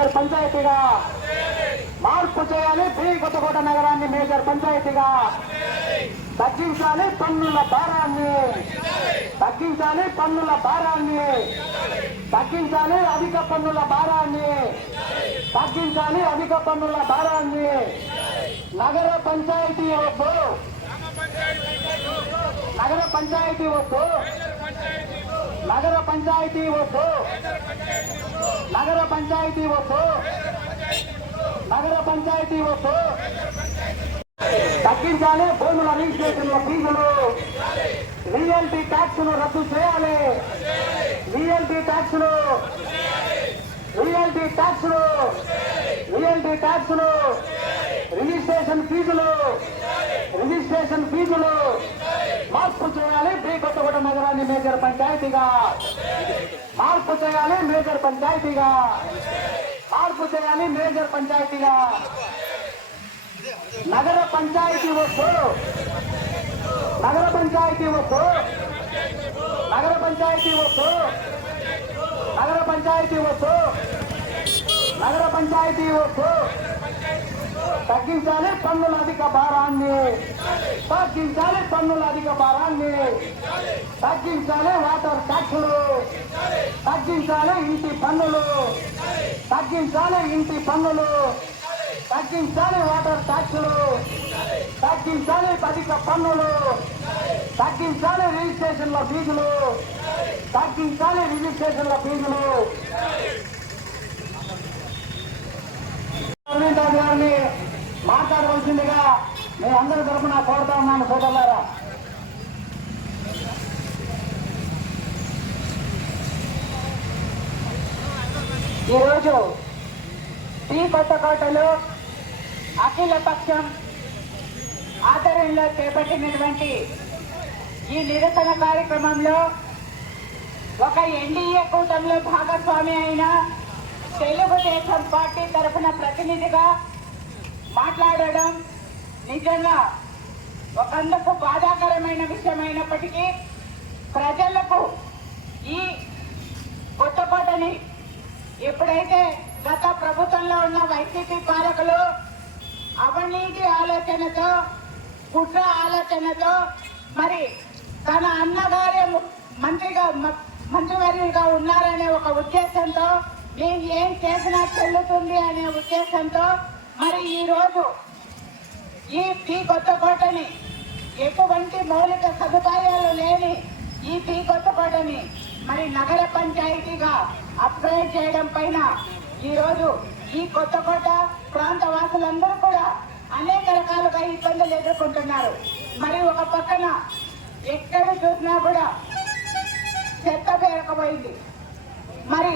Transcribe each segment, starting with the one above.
Major పంచాయతీగా మార్పు చేయాలి. B Kothakota నగరాన్ని మేజర్ పంచాయతీగా తగ్గించాలి. పన్నుల భారాన్ని తగ్గించాలి. పన్నుల భారాన్ని తగ్గించాలి. అధిక పన్నుల భారాన్ని తగ్గించాలి. అధిక పన్నుల భారాన్ని నగర పంచాయతీ వద్దు. నగర పంచాయతీ వద్దు. నగర పంచాయతీ వద్దు. నగర పంచాయతీ వద్దు. నగర పంచాయతీ వద్దు. తగ్గించాలి భూముల రిజిస్ట్రేషన్ల ఫీజులు. రియల్టీ ట్యాక్స్ను రద్దు చేయాలి. రియల్టీ ట్యాక్స్ను రియల్టీ ట్యాక్స్ను రియల్టీ ట్యాక్స్ను రిజిస్ట్రేషన్ ఫీజులు. రిజిస్ట్రేషన్ ఫీజులు. మార్పు చేయాలి బి కొత్తగూడ నగరాన్ని మేజర్ పంచాయతీగా మార్పు చేయాలి మేజర్ పంచాయతీగా మార్పు చేయాలి మేజర్ పంచాయతీగా నగర పంచాయతీ వద్దు నగర పంచాయతీ వద్దు నగర పంచాయతీ వద్దు నగర పంచాయతీ వద్దు నగర పంచాయతీ వద్దు తగ్గించాలి పన్నుల అధిక భారాన్ని. తగ్గించాలి పన్నుల అధిక భారాన్ని. తగ్గించాలి వాటర్ ట్యాక్సులు. తగ్గించాలి ఇంటి పన్నులు. తగ్గించాలి ఇంటి పన్నులు. తగ్గించాలి వాటర్ ట్యాక్సులు. తగ్గించాలి అధిక పన్నులు. తగ్గించాలి రిజిస్ట్రేషన్ల ఫీజులు. తగ్గించాలి రిజిస్ట్రేషన్ల ఫీజులు. గారిని మాట్లాడవలసిందిగా మీ అందరి తరఫున కోరుతా ఉన్నాను సోదరులారా. ఈరోజు ఈ కొత్తకోటలో అఖిల పక్షం ఆధ్వర్యంలో చేపట్టినటువంటి ఈ నిరసన కార్యక్రమంలో ఒక ఎన్డీఏ కూటమిలో భాగస్వామి అయిన తెలుగుదేశం పార్టీ తరఫున ప్రతినిధిగా మాట్లాడడం నిజంగా ఒకందుకు బాధాకరమైన విషయమైనప్పటికీ ప్రజలకు ఈ కొత్తకోటని ఎప్పుడైతే గత ప్రభుత్వంలో ఉన్న వైసీపీ పాలకులు అవినీతి ఆలోచనతో కుట్ర ఆలోచనతో మరి తన అన్నగారే మంత్రిగా మ- మంత్రివర్యులుగా ఉన్నారనే ఒక ఉద్దేశంతో నేను ఏం చేసినా చెల్లుతుంది అనే ఉద్దేశంతో మరి ఈ రోజు ఈ పీ కొత్తకోటని ఎటువంటి మౌలిక సదుపాయాలు లేని ఈ పీ కొత్తకోటని మరి నగర పంచాయతీగా అప్గ్రేడ్ చేయడం పైన ఈ రోజు ఈ కొత్తకోట ప్రాంత వాసులందరూ కూడా అనేక రకాలుగా ఇబ్బందులు ఎదుర్కొంటున్నారు. మరి ఒక పక్కన ఎక్కడ చూసినా కూడా చెత్త పేరకపోయింది. మరి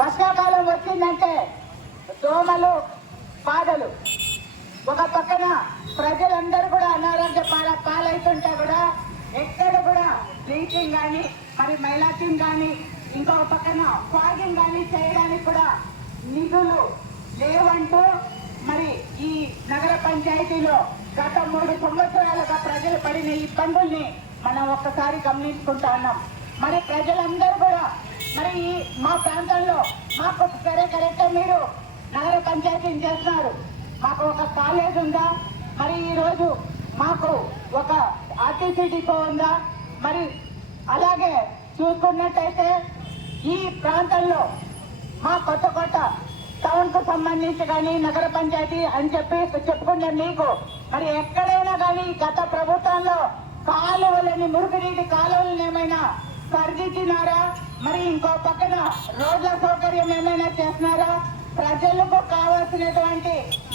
వర్షాకాలం వచ్చిందంటే దోమలు బాధలు. ఒక పక్కన ప్రజలందరూ కూడా అనారోగ్య పాల పాలవుతుంటే కూడా ఎక్కడ కూడా బ్లీచింగ్ కానీ మరి మైలాచింగ్ కానీ ఇంకొక పక్కన ఫాగింగ్ కానీ చేయడానికి కూడా నిధులు లేవంటూ మరి ఈ నగర పంచాయతీలో గత మూడు సంవత్సరాలుగా ప్రజలు పడిన ఇబ్బందుల్ని మనం ఒక్కసారి గమనించుకుంటా ఉన్నాం. మరి ప్రజలందరూ కూడా మరి ఈ మా ప్రాంతంలో మాకు సరే కరెక్ట్ మీరు నగర పంచాయతీని చేస్తున్నారు. మాకు ఒక కాలేజ్ ఉందా? మరి ఈరోజు మాకు ఒక ఆర్టీసీ డిపో ఉందా? మరి అలాగే చూసుకున్నట్టయితే ఈ ప్రాంతంలో మా కొత్త కొత్త టౌన్కు సంబంధించి కానీ నగర పంచాయతీ అని చెప్పి చెప్పుకునే మీకు మరి ఎక్కడైనా కానీ గత ప్రభుత్వంలో కాలువలని మురుగునీటి కాలువలను ఏమైనా సరిదిద్దినారా మరి ఇంకో పక్కన రోడ్ల సౌకర్యం ఏమైనా చేస్తున్నారా? ప్రజలకు కావాల్సినటువంటి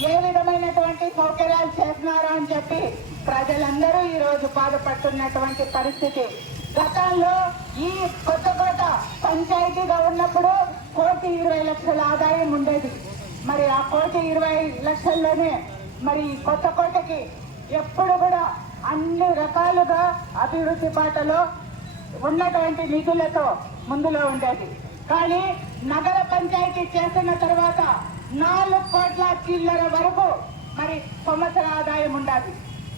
ఏ విధమైనటువంటి సౌకర్యాలు చేస్తున్నారా అని చెప్పి ప్రజలందరూ ఈ రోజు బాధపడుతున్నటువంటి పరిస్థితి. గతంలో ఈ కొత్తకోట పంచాయతీగా ఉన్నప్పుడు కోటి ఇరవై లక్షల ఆదాయం ఉండేది. మరి ఆ కోటి ఇరవై లక్షల్లోనే మరి కొత్త కోటకి ఎప్పుడు కూడా అన్ని రకాలుగా అభివృద్ధి పాటలో ఉన్నటువంటి నిధులతో ముందులో ఉండేది. కానీ నగర పంచాయతీ చేసిన తర్వాత నాలుగు కోట్ల చిల్లర వరకు మరి సంవత్సర ఆదాయం ఉండాలి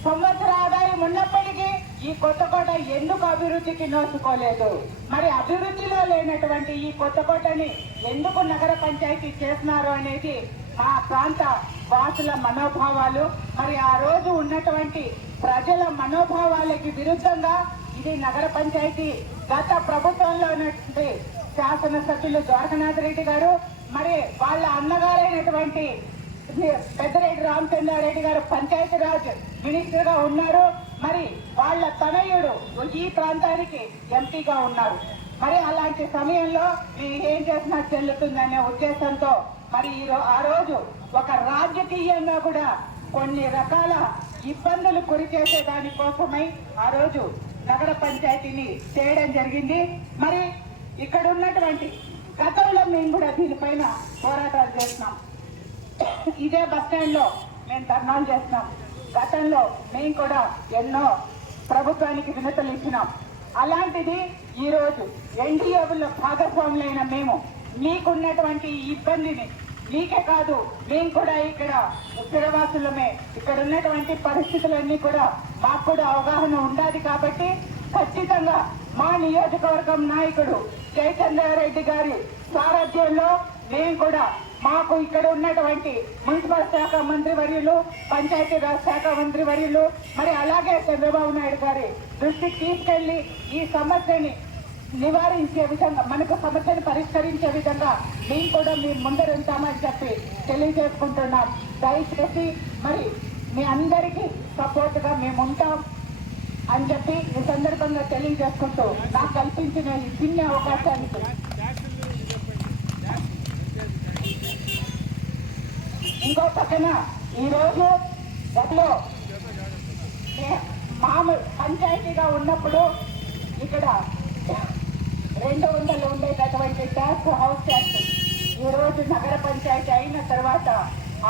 సంవత్సర ఆదాయం ఉన్నప్పటికీ ఈ కొత్తకోట ఎందుకు అభివృద్ధికి నోచుకోలేదు? మరి అభివృద్ధిలో లేనటువంటి ఈ కొత్తకోటని ఎందుకు నగర పంచాయతీ చేస్తున్నారు అనేది మా ప్రాంత వాసుల మనోభావాలు మరి ఆ రోజు ఉన్నటువంటి ప్రజల మనోభావాలకి విరుద్ధంగా ఇది నగర పంచాయతీ గత ప్రభుత్వంలో ఉన్నటువంటి శాసనసభ్యులు ద్వారకనాథ్ రెడ్డి గారు మరి వాళ్ళ అన్నగారైనటువంటి పెద్దరెడ్డి రామచంద్రారెడ్డి గారు పంచాయతీరాజ్ మినిస్టర్గా ఉన్నారు. మరి వాళ్ళ తనయుడు ఈ ప్రాంతానికి ఎంపీగా ఉన్నారు. మరి అలాంటి సమయంలో మీరు ఏం చేసినా చెల్లుతుందనే ఉద్దేశంతో మరి ఈ ఆ రోజు ఒక రాజకీయంగా కూడా కొన్ని రకాల ఇబ్బందులు గురి చేసే దానికోసమై ఆ రోజు నగర పంచాయతీని చేయడం జరిగింది. మరి ఇక్కడ ఉన్నటువంటి గతంలో మేము కూడా దీనిపైన పోరాటాలు చేస్తున్నాం ఇదే బస్లో మేము ధర్నాలు చేస్తున్నాం గతంలో మేము కూడా ఎన్నో ప్రభుత్వానికి వినతులు ఇచ్చినాం. అలాంటిది ఈరోజు రోజు ఎన్డీఏలో భాగస్వాములైన మేము మీకున్నటువంటి ఇబ్బందిని మీకే కాదు మేము కూడా ఇక్కడ స్థిరవాసులమే ఇక్కడ ఉన్నటువంటి పరిస్థితులన్నీ కూడా మాకు కూడా అవగాహన ఉండాలి కాబట్టి ఖచ్చితంగా మా నియోజకవర్గం నాయకుడు జయచంద్రారెడ్డి గారి సారథ్యంలో మేము కూడా మాకు ఇక్కడ ఉన్నటువంటి మున్సిపల్ శాఖ మంత్రి వర్యులు పంచాయతీరాజ్ శాఖ మంత్రి వర్యులు మరి అలాగే చంద్రబాబు నాయుడు గారి దృష్టికి తీసుకెళ్ళి ఈ సమస్యని నివారించే విధంగా మనకు సమస్యను పరిష్కరించే విధంగా మేము కూడా మీ ముందరుంటామని చెప్పి తెలియజేసుకుంటున్నాం. దయచేసి మరి మీ అందరికీ సపోర్ట్గా మేము ఉంటాం అని చెప్పి ఈ సందర్భంగా తెలియజేసుకుంటూ నాకు కల్పించిన ఈ చిన్న అవకాశానికి ఇంకో పక్కన ఈరోజు గదిలో మామూలు పంచాయతీగా ఉన్నప్పుడు ఇక్కడ రెండు వందలు ఉండేటటువంటి ట్యాక్స్ హౌస్ ట్యాక్స్ ఈ రోజు నగర పంచాయతీ అయిన తర్వాత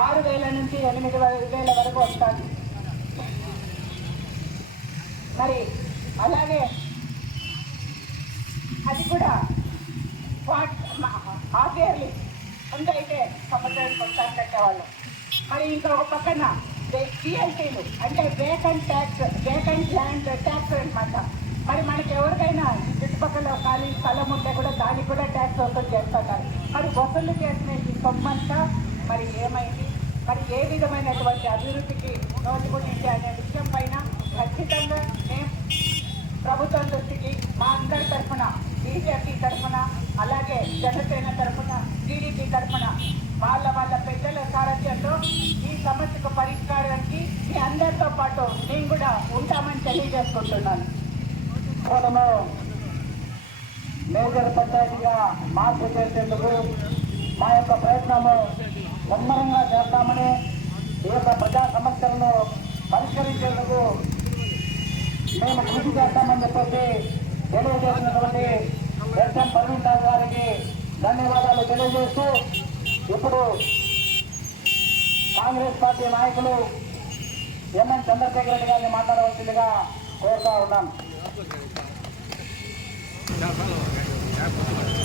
ఆరు వేల నుంచి ఎనిమిది వేల వరకు వస్తుంది. మరి అలాగే అది కూడా హాఫ్ ఇయర్లీ ముందు అయితే సంవత్సరానికి ఒకసారి కట్టేవాళ్ళు మరి ఇంకా ఒక పక్కన జిఎల్టీలు అంటే vacant tax vacant land tax అనమాట మరి మనకి ఎవరికైనా చుట్టుపక్కల ఖాళీ స్థలం ఉంటే కూడా దానికి కూడా ట్యాక్స్ వసూలు చేస్తుంటారు మరి వసూలు చేసిన ఈ సొమ్మంతా మరి ఏమైంది? మరి ఏ విధమైనటువంటి అభివృద్ధికి నోచుకుంటుంది అనే విషయం పైన ఖచ్చితంగా మేము ప్రభుత్వం దృష్టికి మా అందరి తరఫున బీజేపీ తరఫున అలాగే జనసేన తరఫున టీడీపీ తరఫున వాళ్ళ వాళ్ళ పెద్దల సారథ్యంలో ఈ సమస్యకు పరిష్కారానికి మీ అందరితో పాటు మేము కూడా ఉంటామని తెలియజేసుకుంటున్నాను. మనము మేజర్ పంచాయతీగా మార్పు చేసేందుకు మా యొక్క ప్రయత్నము ముమ్మరంగా చేస్తామని ఈ యొక్క ప్రజా సమస్యలను పరిష్కరించేందుకు మేము కృషి చేస్తామని చెప్పేసి తెలియజేసినటువంటి ఎస్ఎం ప్రవీణ్ రాజు గారికి ధన్యవాదాలు తెలియజేస్తూ ఇప్పుడు కాంగ్రెస్ పార్టీ నాయకులు ఎంఎన్ చంద్రశేఖర్ రెడ్డి గారిని మాట్లాడవలసిందిగా కోరుతా ఉన్నాను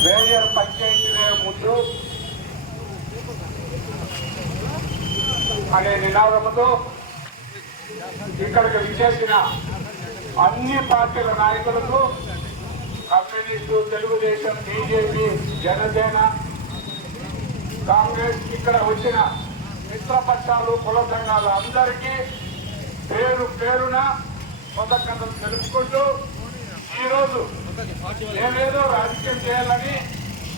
వేరియర్ పంచాయతీ ముందు. అనే నినాదంతో ఇక్కడికి విచ్చేసిన అన్ని పార్టీల నాయకులకు కమ్యూనిస్టు తెలుగుదేశం బీజేపీ జనసేన కాంగ్రెస్ ఇక్కడ వచ్చిన మిత్రపక్షాలు కుల సంఘాలు అందరికీ పేరు పేరున కృతజ్ఞతలు తెలుపుకుంటూ ఈరోజు మేమేదో రాజకీయం చేయాలని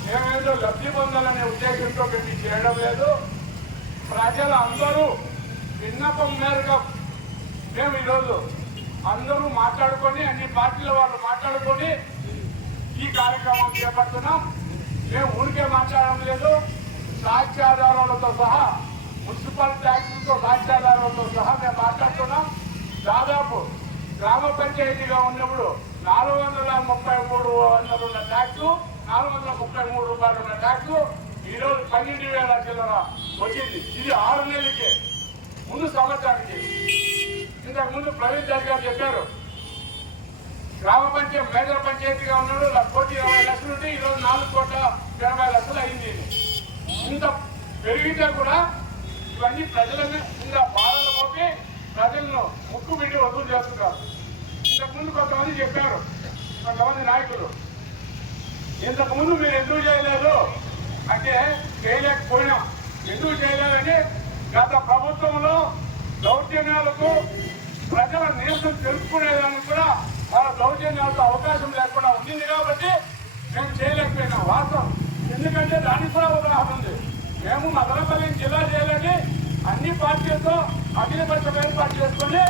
మేమేదో లబ్ధి పొందాలనే ఉద్దేశంతో మేము చేయడం లేదు. ప్రజలు అందరూ విన్నపం మేరకు మేము ఈరోజు అందరూ మాట్లాడుకొని అన్ని పార్టీల వాళ్ళు మాట్లాడుకొని ఈ కార్యక్రమం చేపడుతున్నాం. మేము ఊరికే మాట్లాడడం లేదు. సాక్ష్యాధారాలతో సహా మున్సిపల్ ట్యాక్సులతో సాక్ష్యాధారాలతో సహా మేము మాట్లాడుతున్నాం. దాదాపు గ్రామ పంచాయతీగా ఉన్నప్పుడు నాలుగు వందల ముప్పై మూడు వందలు ఉన్న ట్యాక్స్ నాలుగు వందల ముప్పై మూడు రూపాయలు ఉన్న ట్యాక్స్ ఈ రోజు పన్నెండు వేల చిల్లర వచ్చింది. ఇది ఆరు నెలలకే. ముందు సంవత్సరానికి. ఇంతకు ముందు ప్రవీణ్ దాస్ గారు చెప్పారు గ్రామ పంచాయతీ మేజర్ పంచాయతీగా ఉన్నాడు కోటి ఇరవై లక్షలు ఉంటే ఈరోజు నాలుగు కోట్ల ఎనభై లక్షలు అయింది. ఇంత పెరిగితే కూడా ఇవన్నీ ప్రజల మీద బాధలు మోపి ప్రజలను ముక్కు పెట్టి వసూలు చేస్తున్నారు. ఇంతకుముందు కొంతమంది చెప్పారు. కొంతమంది నాయకులు ఇంతకుముందు మీరు ఎందుకు చేయలేదు? అంటే చేయలేకపోయినాం. ఎందుకు చేయలేదని గత ప్రభుత్వంలో దౌర్జన్యాలకు ప్రజల నిరసన తెలుపుకునేదానికి కూడా వాళ్ళ దౌర్జన్యాలకు అవకాశం లేకుండా ఉండింది కాబట్టి మేము చేయలేకపోయినాం. వాస్తవం. ఎందుకంటే దానికి కూడా ఉదాహరణ ఉంది. మేము మదనపల్లి జిల్లా చేయాలని అన్ని పార్టీలతో అఖిలపక్షం ఏర్పాటు చేసుకొని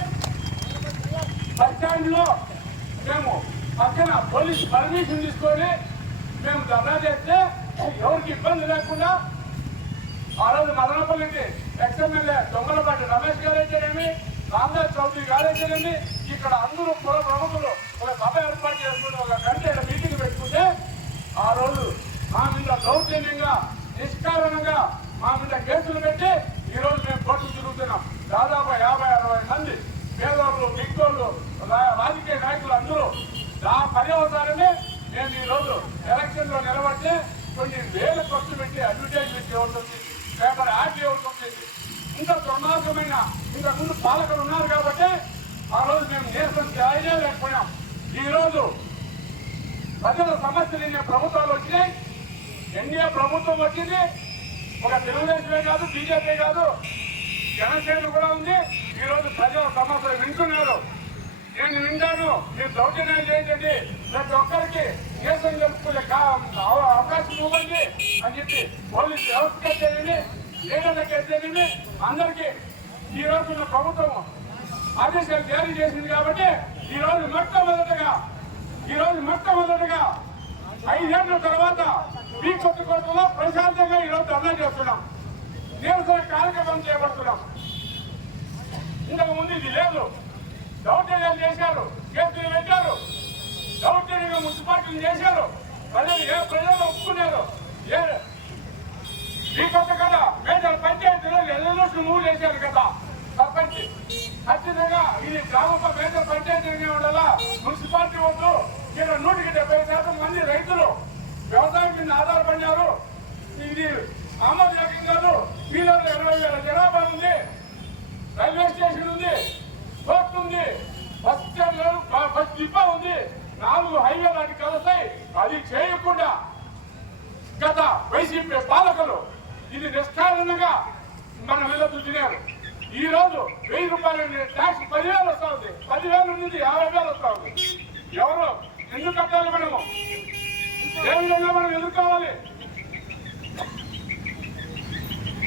బస్ స్టాండ్లో మేము పక్కన పోలీస్ పర్మిషన్ తీసుకొని మేము ధర్నా చేస్తే ఎవరికి ఇబ్బంది లేకుండా ఆ రోజు మదనపల్లికి ఎక్స్ఎమ్మెల్యే దొంగలపాటి రమేష్ గారు అయితేనేమి రామదాస్ చౌదరి గారు అయితేనేమి ఇక్కడ అందరూ కుల ప్రముఖులు ఒక సభ ఏర్పాటు చేసుకుని ఒక గంట మీటింగ్ పెట్టుకుంటే ఆ రోజు మా మీద దౌర్జన్యంగా నిష్కారణంగా మా మీద కేసులు పెట్టి ఈ రోజు మేము కోర్టు తిరుగుతున్నాం దాదాపు యాభై అరవై మంది పేదోళ్ళు మిగ్గోళ్ళు రా- రాజకీయ నాయకులు అందరూ ఆ పర్యవసానమే నేను ఈ రోజు ఎలక్షన్లో నిలబడితే కొన్ని వేల ఖర్చు పెట్టి అడ్వర్టైజ్మెంట్ ఉంటుంది పేపర్ యాడ్ ఉంటుంది ఇంకా ఇంత దుర్మార్గమైన ఇంతకు ముందు పాలకులు ఉన్నారు కాబట్టి ఆ రోజు మేము నిరసన చేయలేకపోయాం లేకపోయాం ఈరోజు ప్రజల సమస్యలు ఎన్ని ప్రభుత్వాలు వచ్చినాయి. ఎన్డీఏ ప్రభుత్వం వచ్చింది. ఒక తెలుగుదేశమే కాదు బీజేపీ కాదు. జనసేన కూడా ఉంది. ఈ రోజు సమస్యలు వింటున్నారు. నేను వింటాను మీరు దౌర్జన్యాలు చేయండి. ప్రతి ఒక్కరికి దేశం జరుపుకునే కా- అవకాశం ఇవ్వండి అని చెప్పి పోలీసు వ్యవస్థ అయితేనేమి లీడర్లకు అయితేనేమి అందరికీ ఈ రోజు ఉన్న ప్రభుత్వం ఆదేశాలు జారీ చేసింది కాబట్టి ఈ రోజు మొట్టమొదటగా ఈ రోజు మొట్టమొదటగా ఐదేళ్ళ తర్వాత మీ కొత్త ప్రశాంతంగా ఈ రోజు ధర్నా చేస్తున్నాం. నిరసన కార్యక్రమం చేపడుతున్నాం ఇంతకు ముందు ఇది లేదు. దౌర్జన్యాలు చేశారు. కేసులు పెట్టారు. దౌర్జన్యంగా మున్సిపాలిటీలు చేశారు. ప్రజలు ఏ ప్రజలు ఒప్పుకున్నారు? ఏ ఈ కొత్త కదా మేజర్ పంచాయతీలో ఎల్లెల్లోసి మూవ్ చేశారు కదా. సర్పంచ్ ఖచ్చితంగా ఇది గ్రామ మేజర్ పంచాయతీ ఉండాలా? మున్సిపాలిటీ వద్దు. ఇక్కడ నూటికి డెబ్బై శాతం మంది రైతులు వ్యవసాయం మీద ఆధారపడినారు. ఇది ఆమోదయోగ్యం కాదు వీళ్ళలో ఇరవై వేల జనాభా ఉంది రైల్వే స్టేషన్ ఉంది కోర్టు ఉంది బస్ స్టాండ్ బస్ డిపో ఉంది నాలుగు హైవే లాంటి కలుస్తాయి అది చేయకుండా గత వైసీపీ పాలకులు ఇది నిష్కారణంగా మన మీద దుద్దినారు ఈ రోజు వెయ్యి రూపాయల ట్యాక్స్ పదివేలు వస్తా ఉంది. పదివేల నుంచి యాభై వేలు వస్తా ఉంది. ఎవరు? ఎందుకు కట్టాలి మనము? ఏ విధంగా మనం ఎదుర్కోవాలి?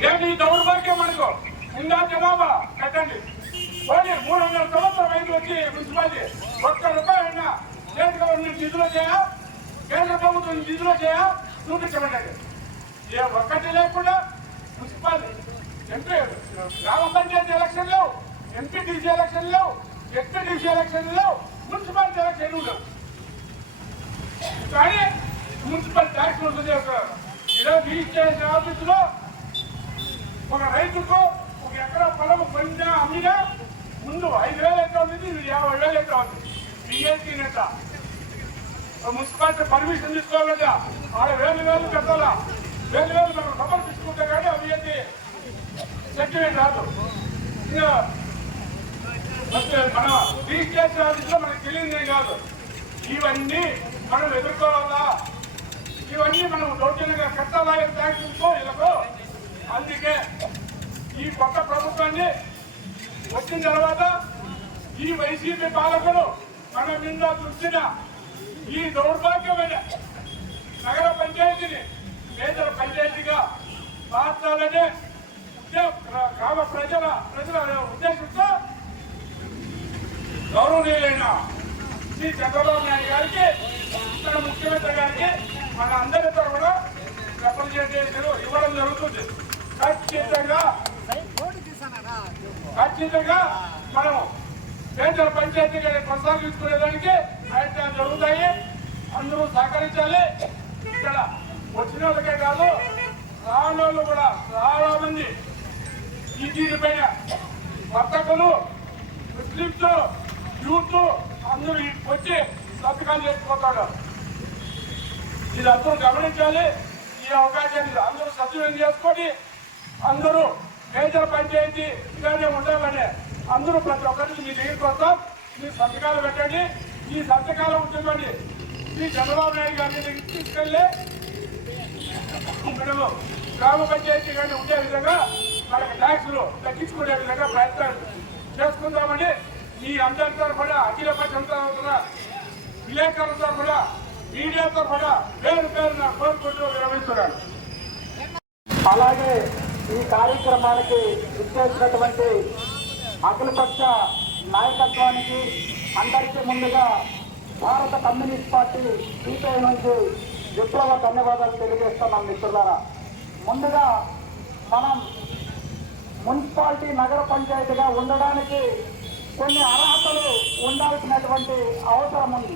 ఏంటి ఈ దౌర్భాగ్యం మనకు? ఉందా జనాభా? కట్టండి పోనీ మూడు వందల సంవత్సరం రైతు వచ్చి మున్సిపాలిటీ ఒక్క రూపాయి అయినా స్టేట్ గవర్నమెంట్ నిధులు చేయా కేంద్ర ప్రభుత్వం నిధులు చేయా చూపించమండి ఏ ఒక్కటి లేకుండా మున్సిపల్ ఎంపీ గ్రామ panchayati election MPTC election SPTC election municipality election లేవు కానీ మున్సిపల్ ట్యాక్స్ ఉంటుంది ఒక ఈరోజు రిజిస్ట్రేషన్ ఆఫీసులో ఒక రైతుకు ఒక ఎకరా పొలం పొందినా అమ్మినా ముందు ఐదు వేలు ఎంత ఉంది ఇది యాభై వేలు ఎంత ఉంది? డిఎల్టీ నెట మున్సిపాలిటీ పర్మిషన్ తీసుకోవాలంటే ఆడ వేలు వేలు కట్టాలా? వేలు వేలు మనం సమర్పించుకుంటే కానీ అవి ఏంటి? సెక్యూరిటీ రాదు. ఇంకా మన రీకేస్ రాజులో మనకు తెలియదేం కాదు. ఇవన్నీ మనం ఎదుర్కోవాలా? ఇవన్నీ మనం దౌర్జన్యంగా కట్టాలా? ట్యాక్సులతో వీళ్ళకు? అందుకే ఈ కొత్త ప్రభుత్వాన్ని వచ్చిన తర్వాత ఈ వైసీపీ పాలకులు మన మీద చూసిన ఈ దౌర్భాగ్యమైన నగర పంచాయతీని పేదల పంచాయతీగా మార్చాలనే గ్రామ ప్రజల ప్రజల ఉద్దేశంతో గౌరవనీయులైన శ్రీ చంద్రబాబు నాయుడు గారికి ఇతర ముఖ్యమంత్రి గారికి మన అందరి తరఫున రిప్రజెంటేషన్ ఇవ్వడం జరుగుతుంది. ఖచ్చితంగా ఖచ్చితంగా మనం కేంద్ర పంచాయతీ కొనసాగించుకునేదానికి ప్రయత్నాలు జరుగుతాయి. అందరూ సహకరించాలి. ఇక్కడ వచ్చిన వాళ్ళకే కాదు రానోళ్ళు కూడా చాలా మంది ఈ దీనిపైన వర్తకులు ముస్లింస్ యూత్ అందరూ వచ్చి సంతకాలు చేసుకుంటారు ఇది అందరూ గమనించాలి. ఈ అవకాశాన్ని అందరూ సద్వినియోగం చేసుకొని అందరూ మేజర్ పంచాయతీ ఇలానే ఉండాలని అందరూ ప్రతి ఒక్కరికి మీ దగ్గర కోసం మీ సంతకాలు పెట్టండి. ఈ సంతకాలు ఉంటుందండి. మీ చంద్రబాబు నాయుడు గారిని దగ్గరికి తీసుకెళ్ళి మనము గ్రామ పంచాయతీ కానీ ఉండే విధంగా మనకి ట్యాక్సులు తగ్గించుకునే విధంగా ప్రయత్నం చేసుకుందామని మీ అందరి తరఫున అఖిల పక్షం తరఫున విలేకరుల తరఫున మీడియా తరఫున పేరు నా కోరుకుంటూ విరమిస్తున్నాను. అలాగే ఈ కార్యక్రమానికి విచ్చేసినటువంటి అఖిలపక్ష నాయకత్వానికి అందరికీ ముందుగా భారత కమ్యూనిస్ట్ పార్టీ సిపిఐ నుంచి విప్లవ ధన్యవాదాలు తెలియజేస్తున్నాం మిత్రులారా. ముందుగా మనం మున్సిపాలిటీ నగర పంచాయతీగా ఉండడానికి కొన్ని అర్హతలు ఉండాల్సినటువంటి అవసరం ఉంది.